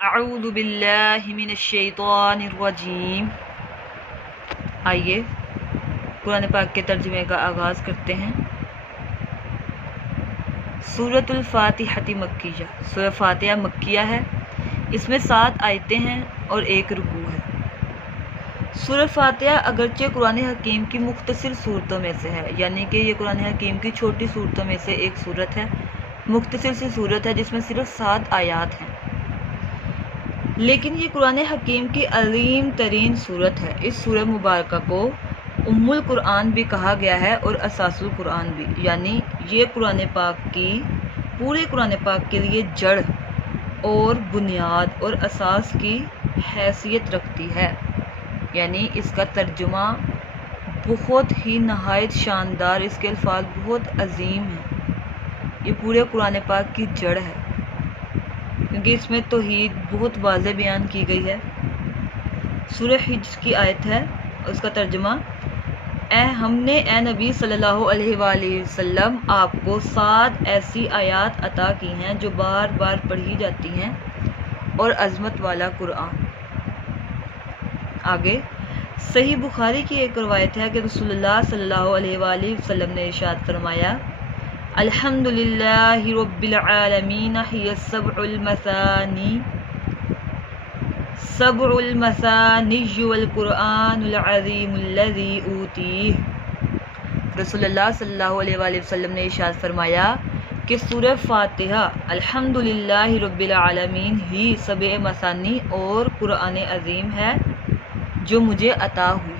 اعوذ باللہ من الشیطان الرجیم۔ آئیے قرآن پاک کے ترجمے کا آغاز کرتے ہیں۔ سورۃ الفاتحہ مکیہ، سورہ فاتحہ مکیہ ہے۔ اس میں 7 آیتیں ہیں اور 1 رکوع ہے۔ سورہ فاتحہ اگرچہ قرآن حکیم کی مختصر صورتوں میں سے ہے، یعنی کہ یہ قرآن حکیم کی چھوٹی صورتوں میں سے ایک صورت ہے، مختصر سی صورت ہے جس میں صرف 7 آیات ہیں، لیکن یہ قرآن حکیم کی عظیم ترین صورت ہے۔ اس سورہ مبارکہ کو ام القرآن بھی کہا گیا ہے اور اساس القرآن بھی، یعنی یہ قرآن پاک کی پورے قرآن پاک کے لیے جڑ اور بنیاد اور اساس کی حیثیت رکھتی ہے، یعنی اس کا ترجمہ بہت ہی نہایت شاندار، اس کے الفاظ بہت عظیم ہیں۔ یہ پورے قرآن پاک کی جڑ ہے کیونکہ اس میں توحید بہت واضح بیان کی گئی ہے۔ سورہ حجر کی آیت ہے، اس کا ترجمہ ہم نے اے نبی صلی اللہ علیہ وآلہ وسلم آپ کو 7 ایسی آیات عطا کی ہیں جو بار بار پڑھی جاتی ہیں اور عظمت والا قرآن۔ آگے صحیح بخاری کی ایک روایت ہے کہ رسول اللہ صلی اللہ علیہ وآلہ وسلم نے ارشاد فرمایا، الحمدللہ رب العالمین ہی سبع المثانی والقرآن العظیم الذی اوتیہ۔ رسول اللہ صلی اللہ علیہ وآلہ وسلم نے ارشاد فرمایا کہ سورہ فاتحہ الحمدللہ رب العالمین ہی سبع مثانی اور قرآن عظیم ہے جو مجھے عطا ہوئی۔